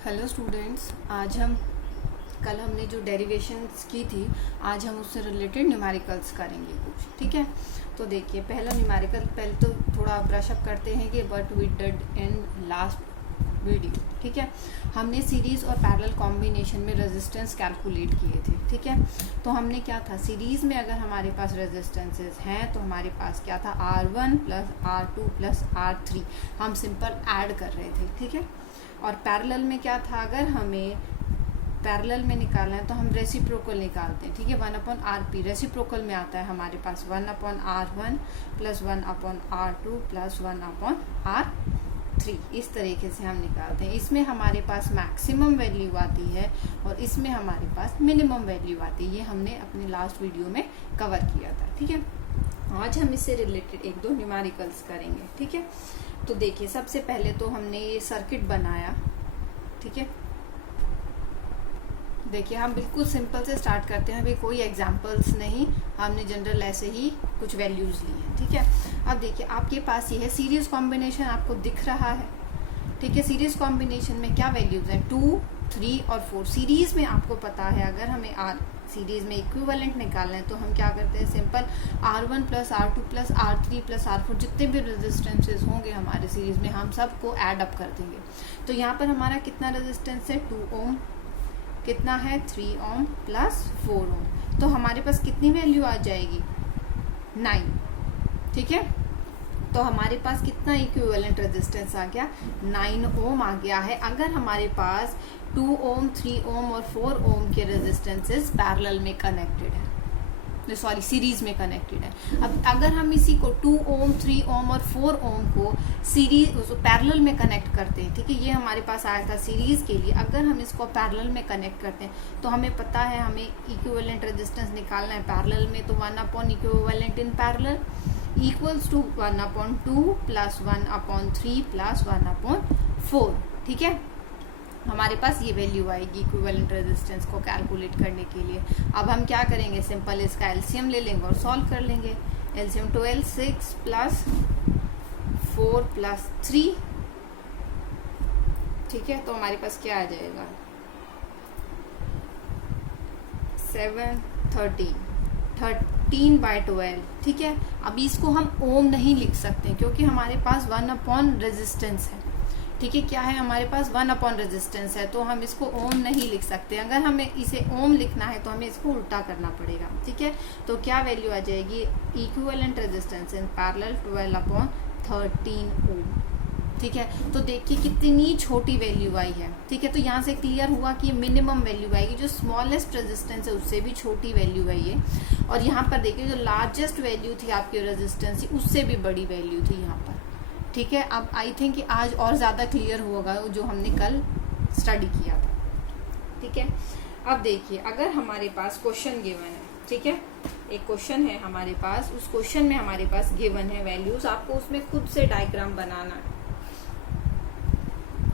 Hello students, आज हम कल हमने जो डेरिवेशंस की थी, आज हम उससे रिलेटेड न्यूमेरिकल्स करेंगे कुछ। ठीक है, तो देखिए पहला न्यूमेरिकल, पहले तो थोड़ा ब्रश अप करते हैं कि what we did in last video. ठीक है, हमने सीरीज और पैरेलल कॉम्बिनेशन में रेजिस्टेंस कैलकुलेट किए थे। ठीक है, तो हमने क्या था, सीरीज में अगर हमारे पास रेजिस्टेंसेस हैं तो हमारे पास क्या था, R1 plus R2 plus R3, हम सिंपल ऐड कर रहे थे। ठीक है, और पैरेलल में क्या था, अगर हमें पैरेलल में निकालना है तो हम रेसिप्रोकल निकालते हैं। ठीक है, 1/RP रेसिप्रोकल में आता है हमारे पास 1/R1 plus 1/R2 plus 1/R3, इस तरीके से हम निकालते हैं। इसमें हमारे पास मैक्सिमम वैल्यू आती है और इसमें हमारे पास मिनिमम वैल्यू आती है। ये हमने अपने लास्ट वीडियो में कवर किया था। ठीक है, आज हम इससे रिलेटेड एक दो न्यूमेरिकल्स करेंगे। ठीक है, तो देखिए सबसे पहले तो हमने ये सर्किट बनाया। ठीक है, देखिए हम बिल्कुल सिंपल से स्टार्ट करते हैं, अभी कोई एग्जांपल्स नहीं, हमने जनरल ऐसे ही कुछ वैल्यूज ली हैं। ठीक है, अब देखिए आपके पास ये है सीरीज कॉम्बिनेशन, आपको दिख रहा है। ठीक है, सीरीज कॉम्बिनेशन में क्या वैल्यूज हैं, 2, 3 और 4। सीरीज में आपको पता है, अगर हमें सीरीज में इक्विवेलेंट निकालना है तो हम क्या करते हैं, simple R1 plus R2 plus R3 plus R4, जितने भी रेजिस्टेंसेज होंगे हमारे सीरीज में, हम सबको ऐड अप कर देंगे। तो यहाँ पर हमारा कितना रेजिस्टेंस है, 2 ओम, कितना है 3 ओम प्लस 4 ओम, तो हमारे पास कितनी वैल्यू आ जाएगी, 9। ठीक है, तो हमारे पास कितना इक्विवेलेंट रेजिस्टेंस आ गया, 9 ओम आ गया है। अगर हमारे पास 2 ओम, 3 ओम और 4 ओम के रेजिस्टेंसेस पैरेलल में कनेक्टेड है, सॉरी सीरीज में कनेक्टेड है। अब अगर हम इसी को 2 ओम, 3 ओम और 4 ओम को सीरीज पैरेलल में कनेक्ट करते हैं, ठीक है, ये हमारे पास आया था सीरीज के लिए। अगर हम इसको पैरेलल में कनेक्ट करते हैं तो हमें पता है, हमें इक्विवेलेंट रेजिस्टेंस निकालना है पैरेलल में, तो 1 equivalent in parallel equals to 1/2 plus 1/3 plus 1/4। ठीक है, हमारे पास ये वैल्यू आएगी इक्विवेलेंट रेजिस्टेंस को कैलकुलेट करने के लिए। अब हम क्या करेंगे, सिंपल इसका एलसीएम ले लेंगे और सॉल्व कर लेंगे। LCM 12, 6 plus 4 plus 3। ठीक है, तो हमारे पास क्या आ जाएगा, 7, 13/12। ठीक है, अभी इसको हम ओम नहीं लिख सकते क्योंकि हमारे पास 1 रेजिस्टेंस है। ठीक है, क्या है, हमारे पास 1 रेजिस्टेंस है, तो हम इसको ओम नहीं लिख सकते। अगर हमें इसे ओम लिखना है तो हमें इसको उल्टा करना पड़ेगा। ठीक है, तो क्या वैल्यू आ जाएगी, इक्विवेलेंट रेजिस्टेंस इन पैरेलल 12/13 ओम। ठीक है, तो देखिए कितनी छोटी वैल्यू आई है। ठीक है, तो यहाँ से क्लियर हुआ कि मिनिमम वैल्यू आएगी, जो स्मॉलेस्ट रेजिस्टेंस है उससे भी छोटी वैल्यू आई है। और यहाँ पर देखिए जो लार्जेस्ट वैल्यू थी आपकी रेजिस्टेंस की, उससे भी बड़ी वैल्यू थी यहाँ पर। ठीक है, अब आई थिंक कि आज और ज़्यादा क्लियर होगा जो हमने कल स्टडी किया था। ठीक है, अब देखिए अगर हमारे पास क्वेश्चन गिवन है, ठीक है, एक क्वेश्चन है हमारे पास, उस क्वेश्चन में हमारे पास गिवन है वैल्यूज, आपको उसमें खुद से डायग्राम बनाना है।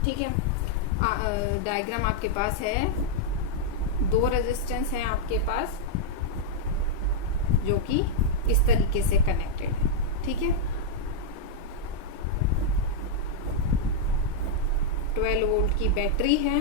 ठीक है, डायग्राम आपके पास है, 2 रेजिस्टेंस हैं आपके पास जो कि इस तरीके से कनेक्टेड है। ठीक है, 12 वोल्ट की बैटरी है,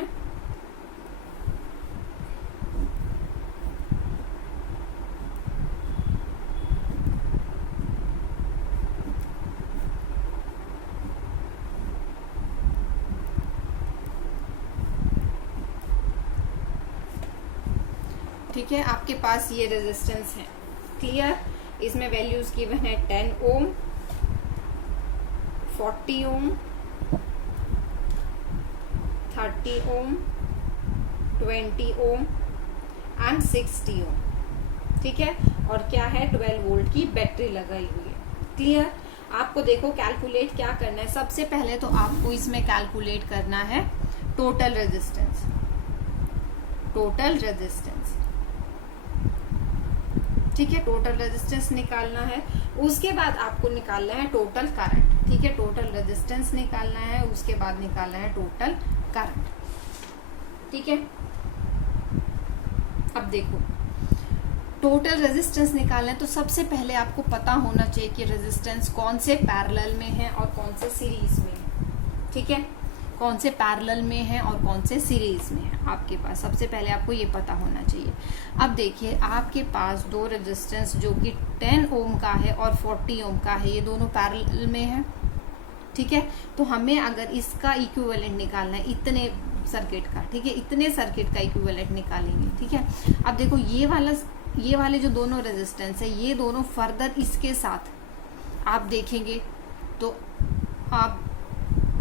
ठीक है, आपके पास ये रेजिस्टेंस है। क्लियर, इसमें वैल्यूज गिवन है 10 ओम, 40 ओम, 30 ओम, 20 ओम एंड 60 ओम। ठीक है, और क्या है, 12 वोल्ट की बैटरी लगाई हुई है। क्लियर, आपको देखो कैलकुलेट क्या करना है, सबसे पहले तो आपको इसमें कैलकुलेट करना है टोटल रेजिस्टेंस। टोटल रेजिस्टेंस, ठीक है, टोटल रेजिस्टेंस निकालना है। उसके बाद आपको निकालना है टोटल करंट। ठीक है, टोटल रेजिस्टेंस निकालना है, उसके बाद निकालना है टोटल करंट। ठीक है, अब देखो टोटल रेजिस्टेंस निकालना है तो सबसे पहले आपको पता होना चाहिए कि रेजिस्टेंस कौन से पैरेलल में है और कौन से सीरीज में है। ठीक है, कौन से पैरेलल में है और कौन से सीरीज में है आपके पास, सबसे पहले आपको ये पता होना चाहिए। अब देखिए आपके पास दो रेजिस्टेंस जो कि 10 ओम का है और 40 ओम का है, ये दोनों पैरेलल में है, ठीक है। तो हमें अगर इसका इक्विवेलेंट निकालना है इतने सर्किट का, ठीक है, इतने सर्किट का इक्विवेलेंट निकालेंगे, ठीक है। अब देखो ये वाले जो दोनों रेजिस्टेंस है, ये दोनों फर्दर इसके साथ आप देखेंगे तो आप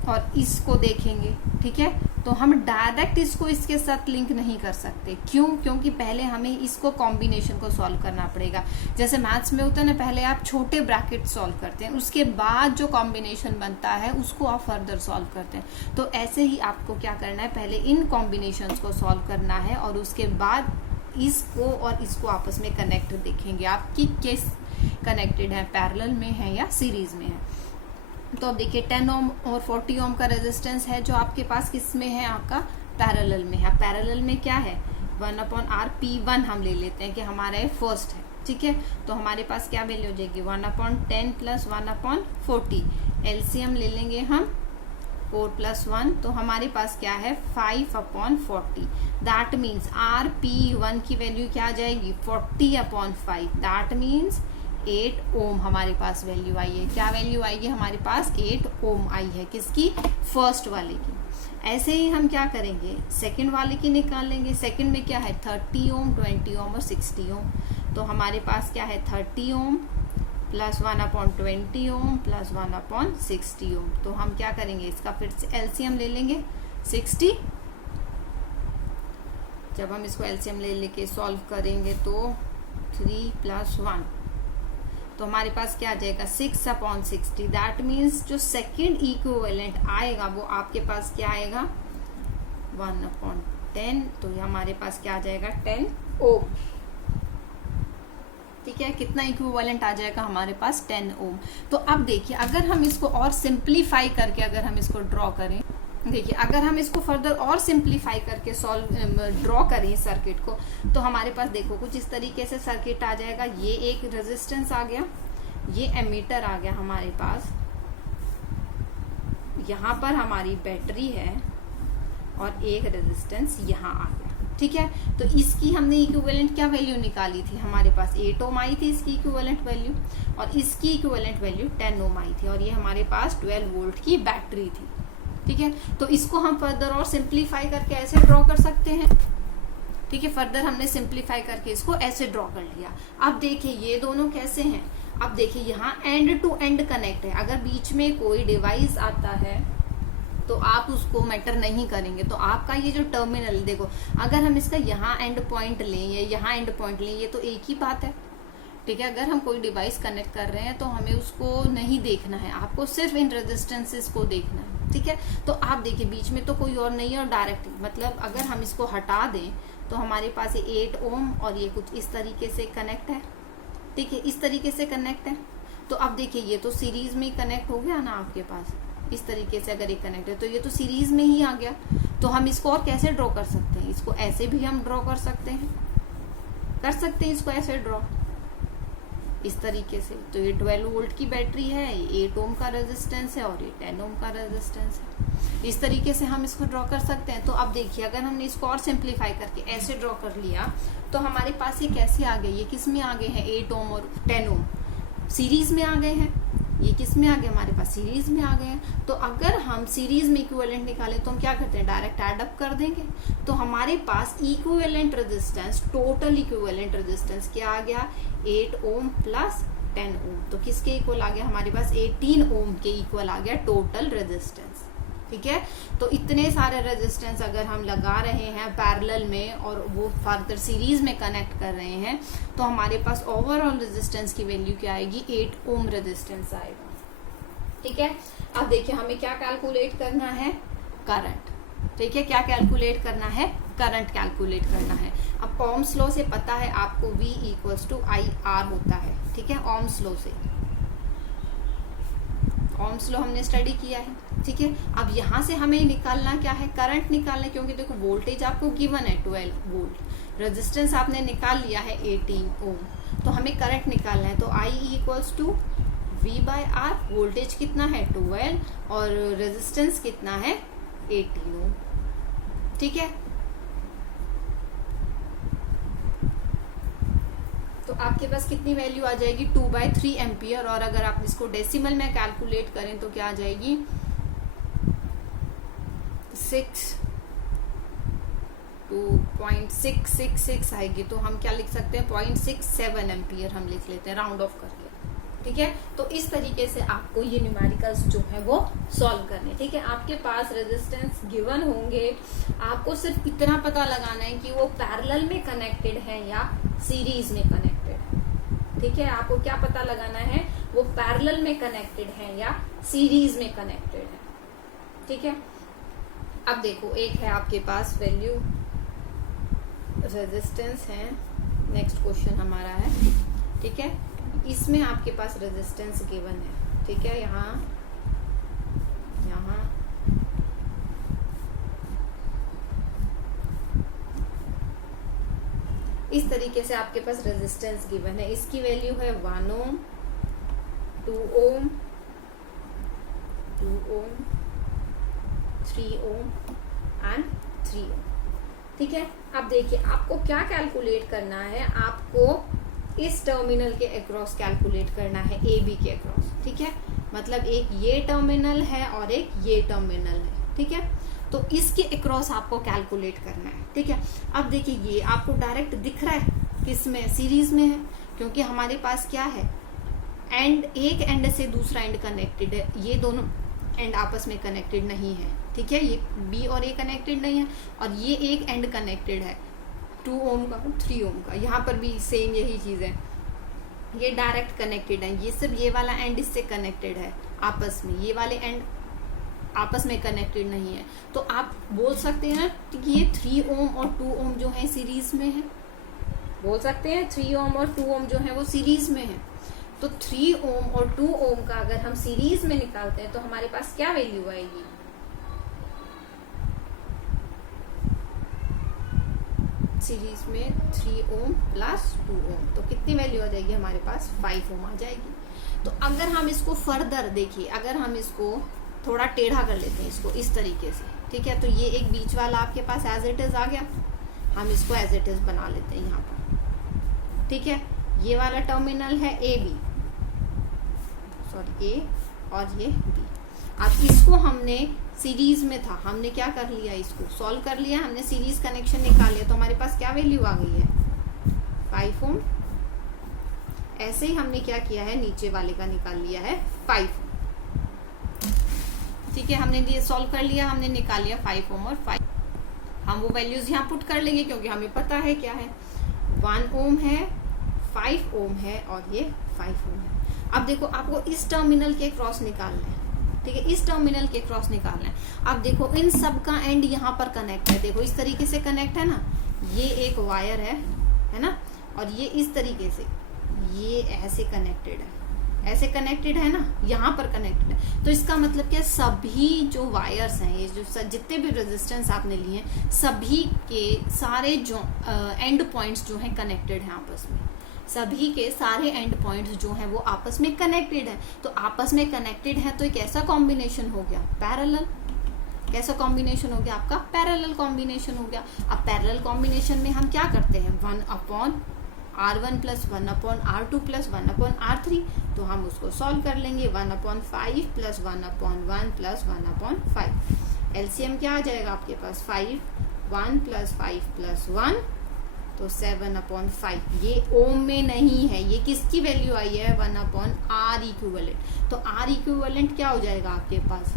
और इसको देखेंगे, ठीक है। तो हम डायरेक्ट इसको इसके साथ लिंक नहीं कर सकते, क्यों? क्योंकि पहले हमें इसको कॉम्बिनेशन को सॉल्व करना पड़ेगा। जैसे मैथ्स में होता है ना, पहले आप छोटे ब्रैकेट सॉल्व करते हैं, उसके बाद जो कॉम्बिनेशन बनता है उसको आप फर्दर सॉल्व करते हैं। तो ऐसे ही आपको क्या करना है, पहले इन कॉम्बिनेशंस को सॉल्व करना है और उसके बाद इसको और इसको आपस में कनेक्ट देखेंगे आपकी किस कनेक्टेड है, पैरेलल में है या सीरीज में है। तो अब देखिए 10 ओम और 40 ओम का रेजिस्टेंस है जो आपके पास किस में है, आपका पैरेलल में है। पैरेलल में क्या है, 1/R P1 हम ले लेते हैं कि हमारा ये फर्स्ट है, ठीक है। तो हमारे पास क्या वैल्यू हो जाएगी, 1/10 + 1/40। एलसीएम ले लेंगे हम 4 + 1, तो हमारे पास क्या है 5/40। दैट मीन्स RP1 की वैल्यू क्या आ जाएगी 40/5। दैट मीन्स 8 ओम हमारे पास वैल्यू आई है। क्या वैल्यू आएगी हमारे पास, 8 ओम आई है, किसकी, फर्स्ट वाले की। ऐसे ही हम क्या करेंगे, सेकंड वाले की निकालेंगे। सेकंड में क्या है 30 ओम, 20 ओम और 60 ओम। तो हमारे पास क्या है 30 ओम + 1/20 ओम + 1/60 ओम। तो हम क्या करेंगे, इसका फिर से एलसीएम ले लेंगे 60। जब हम इसको एलसीएम ले लेके सॉल्व करेंगे तो 3 + 1, तो हमारे पास क्या आ जाएगा 6/60। दैट मीन्स जो सेकंड इक्विवेलेंट आएगा वो आपके पास क्या आएगा 1/10। तो ये हमारे पास क्या आ जाएगा 10 ओम, ठीक है। कितना इक्विवेलेंट आ जाएगा हमारे पास 10 ओम। तो अब देखिए अगर हम इसको और सिंप्लीफाई करके अगर हम इसको ड्रॉ करें, देखिए अगर हम इसको फर्दर और सिंप्लीफाई करके ड्रॉ करें सर्किट को, तो हमारे पास देखो कुछ इस तरीके से सर्किट आ जाएगा। ये एक रेजिस्टेंस आ गया, ये एमीटर आ गया हमारे पास, यहाँ पर हमारी बैटरी है और एक रेजिस्टेंस यहाँ आ गया, ठीक है। तो इसकी हमने इक्विवेलेंट क्या वैल्यू निकाली थी, हमारे पास 8 ओम आई थी इसकी इक्विवेलेंट वैल्यू, और इसकी इक्विवेलेंट वैल्यू 10 ओम आई थी, और ये हमारे पास 12 वोल्ट की बैटरी थी, ठीक है। तो इसको हम फर्दर और सिंप्लीफाई करके ऐसे ड्रॉ कर सकते हैं, ठीक है। फर्दर हमने सिंप्लीफाई करके इसको ऐसे ड्रॉ कर लिया। अब देखिए ये दोनों कैसे हैं, अब देखिए यहाँ एंड टू एंड कनेक्ट है। अगर बीच में कोई डिवाइस आता है तो आप उसको मैटर नहीं करेंगे। तो आपका ये जो टर्मिनल देखो, अगर हम इसका यहाँ एंड पॉइंट लें या यहाँ एंड पॉइंट लें, ये तो एक ही बात है, ठीक है। अगर हम कोई डिवाइस कनेक्ट कर रहे हैं तो हमें उसको नहीं देखना है, आपको सिर्फ इन रेजिस्टेंसेस को देखना है, ठीक है। तो आप देखिए बीच में तो कोई और नहीं है, और डायरेक्ट मतलब अगर हम इसको हटा दें तो हमारे पास ये 8 ओम और ये कुछ इस तरीके से कनेक्ट है, ठीक है, इस तरीके से कनेक्ट है। तो अब देखिए ये तो सीरीज में कनेक्ट हो गया ना आपके पास, इस तरीके से अगर ये कनेक्ट है तो ये तो सीरीज में ही आ गया। तो हम इसको और कैसे ड्रॉ कर सकते हैं, इसको ऐसे भी हम ड्रॉ कर सकते हैं इसको ऐसे ड्रॉ इस तरीके से। तो ये 12 वोल्ट की बैटरी है, 8 ओम का रेजिस्टेंस है और ये 10 ओम का रेजिस्टेंस है। इस तरीके से हम इसको ड्रॉ कर सकते हैं। तो अब देखिए अगर हमने इसको और सिंप्लीफाई करके ऐसे ड्रॉ कर लिया तो हमारे पास ये कैसे आ गए, ये किस में आ गए हैं 8 ओम और 10 ओम सीरीज में आ गए हैं। ये किस में आ गए, हमारे पास सीरीज में आ गए हैं। तो अगर हम सीरीज में इक्विवेलेंट निकालें तो हम क्या करते हैं, डायरेक्ट ऐड अप कर देंगे। तो हमारे पास equivalent resistance, total equivalent resistance क्या आ गया 8 ओम प्लस 10 ओम। तो किसके इक्वल आ गया, हमारे पास 18 ओम के इक्वल आ गया टोटल रेजिस्टेंस, ठीक है। तो इतने सारे रेजिस्टेंस अगर हम लगा रहे हैं पैरेलल में और वो फर्दर सीरीज में कनेक्ट कर रहे हैं तो हमारे पास ओवरऑल रेजिस्टेंस की वैल्यू क्या आएगी 8 ओम रेजिस्टेंस आएगा, ठीक है। अब देखिए हमें क्या कैलकुलेट करना है, करंट, ठीक है। क्या कैलकुलेट करना है, करंट कैलकुलेट करना है। अब ओम्स लॉ से पता है आपको V = IR होता है, ठीक है। ओम्स लॉ से, ओम्स लॉ हमने स्टडी किया है, ठीक है। अब यहाँ से हमें निकालना क्या है, करंट निकालना, क्योंकि देखो वोल्टेज आपको गिवन है 12 वोल्ट, रेजिस्टेंस आपने निकाल लिया है 18 ओम, तो हमें करंट निकालना है। तो I = V/R, वोल्टेज कितना है 12 और रेजिस्टेंस कितना है 18 ओम। ठीक है, तो आपके पास कितनी वैल्यू आ जाएगी 2/3 एम्पियर। और अगर आप इसको डेसिमल में कैलकुलेट करें तो क्या आ जाएगी 2.666 आएगी। तो हम क्या लिख सकते हैं 0.67 एम्पियर हम लिख लेते हैं राउंड ऑफ करके। ठीक है, तो इस तरीके से आपको ये न्यूमेरिकल्स जो है वो सॉल्व करने। ठीक है, आपके पास रेजिस्टेंस गिवन होंगे, आपको सिर्फ इतना पता लगाना है कि वो पैरेलल में कनेक्टेड है या सीरीज में कनेक्टेड है। ठीक है, आपको क्या पता लगाना है, वो पैरेलल में कनेक्टेड है या सीरीज में कनेक्टेड है। ठीक है, अब देखो एक है आपके पास वैल्यू रेजिस्टेंस है, नेक्स्ट क्वेश्चन हमारा है। ठीक है, इसमें आपके पास रेजिस्टेंस गिवन है। ठीक है, यहाँ इस तरीके से आपके पास रेजिस्टेंस गिवन है। इसकी वैल्यू है 1 ओम, 2 ओम, 2 ओम, 3 ओम एंड 3 ओम। ठीक है, अब देखिए आपको क्या कैलकुलेट करना है, आपको इस टर्मिनल के अक्रॉस कैलकुलेट करना है, ए बी के अक्रॉस। ठीक है, मतलब एक ये टर्मिनल है और एक ये टर्मिनल है। ठीक है, तो इसके अक्रॉस आपको कैलकुलेट करना है। ठीक है, अब देखिए ये आपको डायरेक्ट दिख रहा है किसमें, सीरीज में है, क्योंकि हमारे पास क्या है एंड, एक एंड से दूसरा एंड कनेक्टेड है, ये दोनों एंड आपस में कनेक्टेड नहीं है। ठीक है, ये बी और ए कनेक्टेड नहीं है, और ये एक एंड कनेक्टेड है 2 ओम का, 3 ओम का। यहाँ पर भी सेम यही चीज है, ये डायरेक्ट कनेक्टेड है, ये सिर्फ ये वाला एंड इससे कनेक्टेड है आपस में, ये वाले एंड आपस में कनेक्टेड नहीं है। तो आप बोल सकते हैं ना कि ये 3 ओम और 2 ओम जो है सीरीज में है, बोल सकते हैं 3 ओम और 2 ओम जो है वो सीरीज में है। तो 3 ओम और 2 ओम का अगर हम सीरीज में निकालते हैं तो हमारे पास क्या वैल्यू आएगी, सीरीज में 3 ओम प्लस 2 ओम, तो कितनी वैल्यू आ जाएगी हमारे पास 5 ओम आ जाएगी। तो अगर हम इसको फर्दर देखिए, अगर हम इसको थोड़ा टेढ़ा कर लेते हैं इसको इस तरीके से। ठीक है, तो ये एक बीच वाला आपके पास एज इट इज आ गया, हम इसको एज इट इज बना लेते हैं यहाँ पर। ठीक है, ये वाला टर्मिनल है ए बी, सॉरी ए और ये बी। अब इसको हमने सीरीज में था, हमने क्या कर लिया, इसको सॉल्व कर लिया, हमने सीरीज कनेक्शन निकाल लिया, तो हमारे पास क्या वैल्यू आ गई है 5 ओम। ऐसे ही हमने क्या किया है, नीचे वाले का निकाल लिया है 5 ओम। ठीक है, हमने ये सॉल्व कर लिया, हमने निकाल लिया 5 ओम और 5। हम वो वैल्यूज यहाँ पुट कर लेंगे क्योंकि हमें पता है क्या है, 1 ओम है, 5 ओम है और ये 5 ओम है। अब देखो आपको इस टर्मिनल के क्रॉस निकालना है। ठीक है, इस टर्मिनल के क्रॉस निकालना है। अब देखो इन सब का एंड यहाँ पर कनेक्ट है, देखो इस तरीके से कनेक्ट है ना, ये एक वायर है ना, और ये इस तरीके से ये ऐसे कनेक्टेड है, ऐसे कनेक्टेड है ना, यहाँ पर कनेक्टेड है। तो इसका मतलब क्या, सभी जो वायर्स हैं, ये जो जितने भी रेजिस्टेंस आपने लिए हैं, सभी के सारे जो एंड पॉइंट्स जो हैं कनेक्टेड हैं आपस में, सभी के सारे एंड पॉइंट्स जो हैं वो आपस में कनेक्टेड हैं। तो आपस में कनेक्टेड है तो एक ऐसा कॉम्बिनेशन हो गया पैरेलल। कैसा कॉम्बिनेशन हो गया आपका, पैरेलल कॉम्बिनेशन हो गया। अब पैरेलल कॉम्बिनेशन में हम क्या करते हैं, 1/R1 plus 1/R2 plus 1/R3, तो हम उसको सॉल्व कर लेंगे 1/5 प्लस 1/1 प्लस 1/5। एलसीएम क्या आ जाएगा आपके पास 5, 1 प्लस 5 प्लस 1, तो 7/5। ये ओम में नहीं है, ये किसकी वैल्यू आई है 1/R इक्विवेलेंट। तो R इक्विवेलेंट क्या हो जाएगा आपके पास,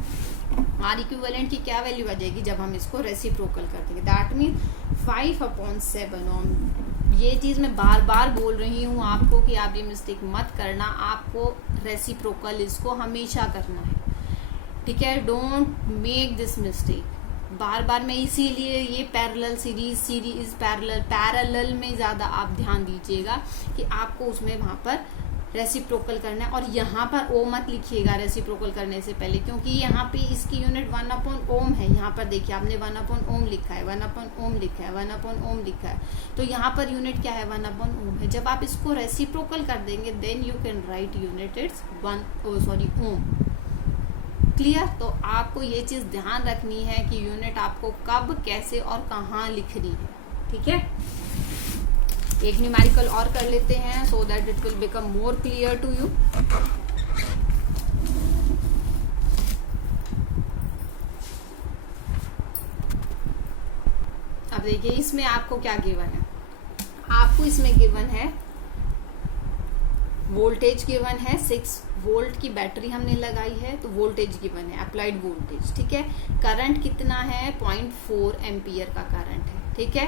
R इक्विवेलेंट की क्या वैल्यू आ जाएगी जब हम इसको रेसिप्रोकल कर देंगे, दैट मीन 5/7 ओम। ये चीज मैं बार बार बोल रही हूँ आपको कि आप ये मिस्टेक मत करना, आपको रेसिप्रोकल इसको हमेशा करना है। ठीक है, डोंट मेक दिस मिस्टेक। बार बार मैं इसीलिए ये पैरेलल सीरीज पैरेलल में ज्यादा आप ध्यान दीजिएगा कि आपको उसमें वहां पर रेसिप्रोकल करना है। और यहाँ पर ओ मत लिखिएगा रेसिप्रोकल करने से पहले, क्योंकि यहाँ पे इसकी यूनिट 1/ओम है। यहाँ पर देखिए आपने 1/ओम लिखा है, 1/ओम लिखा है, 1/ओम लिखा है, तो यहाँ पर यूनिट क्या है 1/ओम है। जब आप इसको रेसिप्रोकल कर देंगे then you can write unit its ohm. Clear? तो आपको ये चीज ध्यान रखनी है कि यूनिट आपको कब, कैसे और कहाँ लिखनी है, ठीक है? एक न्यूमेरिकल और कर लेते हैं so that it will become more clear to you. अब देखिए इसमें आपको क्या गिवन है, आपको इसमें गिवन है वोल्टेज गिवन है 6 वोल्ट की बैटरी हमने लगाई है, तो वोल्टेज गिवन है, अप्लाइड वोल्टेज, ठीक है? करंट कितना है? 0.4 एम्पियर का करंट है, ठीक है?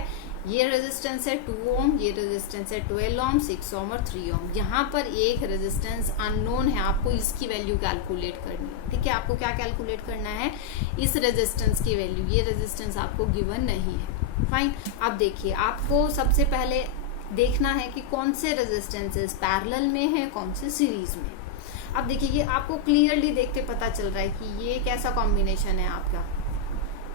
ये रेजिस्टेंस है 2 ओम, ये रेजिस्टेंस है 12 ओम, 6 ओम और 3 ओम। यहाँ पर एक रेजिस्टेंस अननोन है, आपको इसकी वैल्यू कैलकुलेट करनी है, ठीक है? आपको क्या कैलकुलेट करना है? इस रेजिस्टेंस की वैल्यू। ये रेजिस्टेंस आपको गिवन नहीं है, फाइन। अब देखिए आपको सबसे पहले देखना है कि कौन से रेजिस्टेंसेस पैरेलल में है, कौन से सीरीज में। अब देखिए ये आपको क्लियरली देख के पता चल रहा है कि ये कैसा कॉम्बिनेशन है आपका,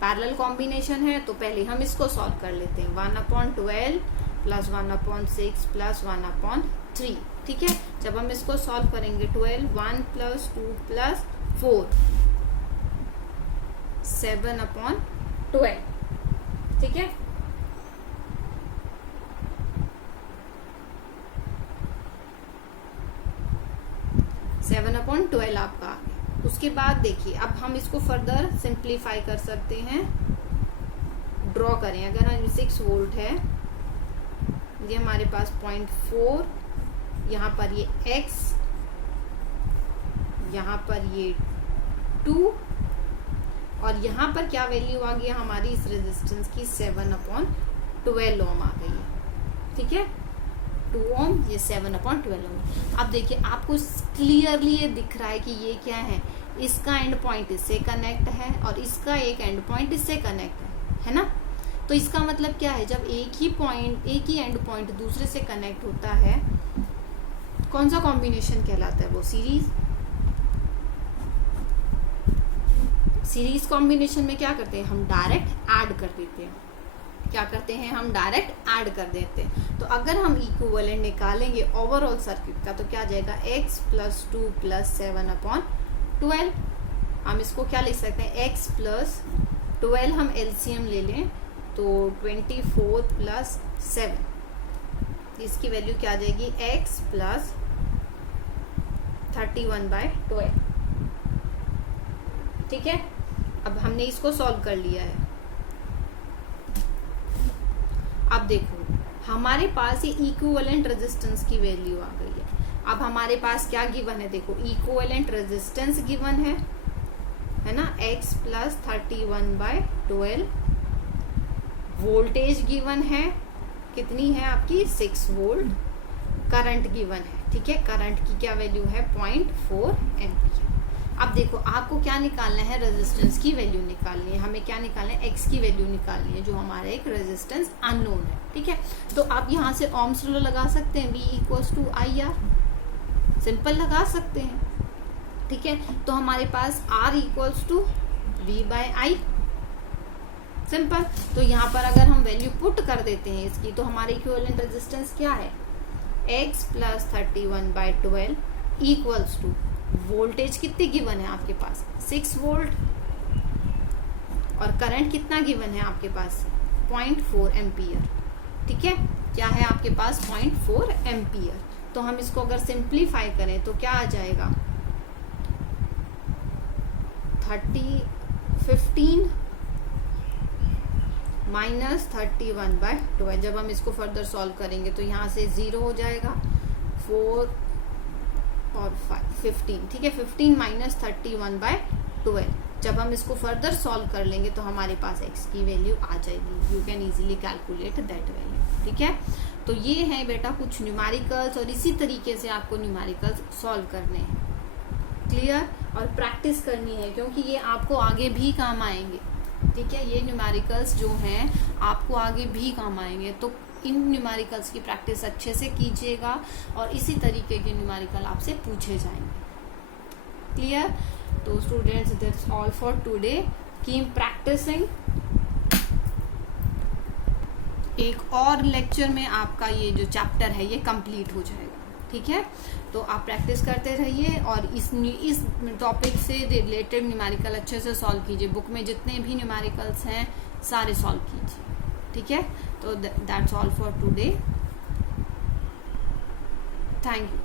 पैरेलल कॉम्बिनेशन है। तो पहले हम इसको सॉल्व कर लेते हैं। 1/12 प्लस 1/6 प्लस 1/3, ठीक है? जब हम इसको सॉल्व करेंगे 12, 1 प्लस 2 प्लस 4, 7/12, ठीक है? सेवन अपॉन 12 आपका आ गया। उसके बाद देखिए अब हम इसको फर्दर सिंप्लीफाई कर सकते हैं, ड्रॉ करें। अगर हम 6 वोल्ट है, ये हमारे पास 0.4, यहाँ पर ये x, यहाँ पर ये 2 और यहाँ पर क्या वैल्यू आ गई हमारी इस रेजिस्टेंस की? 7/12 ओम आ गई है, ठीक है? 2 ओम, ये 7/12 ओम। अब देखिए आपको क्लियरली ये दिख रहा है कि ये क्या है, इसका एंड पॉइंट इससे कनेक्ट है और इसका एक एंड पॉइंट इससे कनेक्ट है ना? तो इसका मतलब क्या है, जब एक ही एंड पॉइंट दूसरे से कनेक्ट होता है, कौन सा कॉम्बिनेशन कहलाता है वो? सीरीज कॉम्बिनेशन में क्या करते हैं, हम डायरेक्ट ऐड कर देते हैं। क्या करते हैं, हम डायरेक्ट ऐड कर देते हैं। तो अगर हम इक्विवेलेंट निकालेंगे ओवरऑल सर्किट का तो क्या जाएगा? x plus 2 plus 7/12। हम इसको क्या लिख सकते हैं? x प्लस 12 हम एलसीएम ले लें तो 24 प्लस 7, इसकी वैल्यू क्या आ जाएगी? x प्लस 31/12, ठीक है? अब हमने इसको सॉल्व कर लिया है। अब देखो हमारे पास ये इक्विवेलेंट रेजिस्टेंस की वैल्यू आ गई है। अब हमारे पास क्या गिवन है? देखो इक्विवेलेंट रेजिस्टेंस गिवन है ना, x प्लस 31/12। वोल्टेज गिवन है, कितनी है आपकी? 6 वोल्ट। करंट गिवन है, ठीक है? करंट की क्या वैल्यू है? 0.4 एम्पियर। अब देखो आपको क्या निकालना है? रेजिस्टेंस की वैल्यू निकालनी है। हमें क्या निकालना है? x की वैल्यू निकालनी है, जो हमारा एक रेजिस्टेंस अननोन है, ठीक है? तो आप यहाँ से ओम्स लॉ लगा सकते हैं, V = IR, सिंपल लगा सकते हैं, ठीक है? तो हमारे पास R = V/I, सिंपल। तो यहाँ पर अगर हम वैल्यू पुट कर देते हैं इसकी, तो हमारे इक्विवेलेंट रेजिस्टेंस क्या है? x plus 31/12 equals to voltage कितनी गिवन है आपके पास? 6 वोल्ट। और करंट कितना गिवन है आपके पास? 0.4 एम्पियर, ठीक है? क्या है आपके पास? 0.4 एम्पियर। तो हम इसको अगर सिंप्लीफाई करें तो क्या आ जाएगा? 15 माइनस 31/12। जब हम इसको फर्दर सॉल्व करेंगे तो यहाँ से 0 हो जाएगा, 4 और 5, 15, ठीक है? 15 माइनस 31/12। जब हम इसको फर्दर सॉल्व कर लेंगे तो हमारे पास x की वैल्यू आ जाएगी। You can easily calculate that value, ठीक है? तो ये है बेटा कुछ न्यूमेरिकल्स, और इसी तरीके से आपको न्यूमेरिकल्स सॉल्व करने हैं, क्लियर? और प्रैक्टिस करनी है, क्योंकि ये आपको आगे भी काम आएंगे, ठीक है? ये न्यूमेरिकल्स जो हैं आपको आगे भी काम आएंगे। तो इन न्यूमेरिकल्स की प्रैक्टिस अच्छे से कीजिएगा और इसी तरीके के न्यूमेरिकल आपसे पूछे जाएंगे, क्लियर? तो students, that's all for today. Keep practising. एक और लेक्चर में आपका ये जो चैप्टर है ये कंप्लीट हो जाएगा, ठीक है, तो आप प्रैक्टिस करते रहिए और इस टॉपिक से रिलेटेड न्यूमेरिकल अच्छे से सॉल्व कीजिए। बुक में जितने भी न्यूमेरिकल्स हैं सारे सॉल्व कीजिए, ठीक है। तो that's all for today, thank you.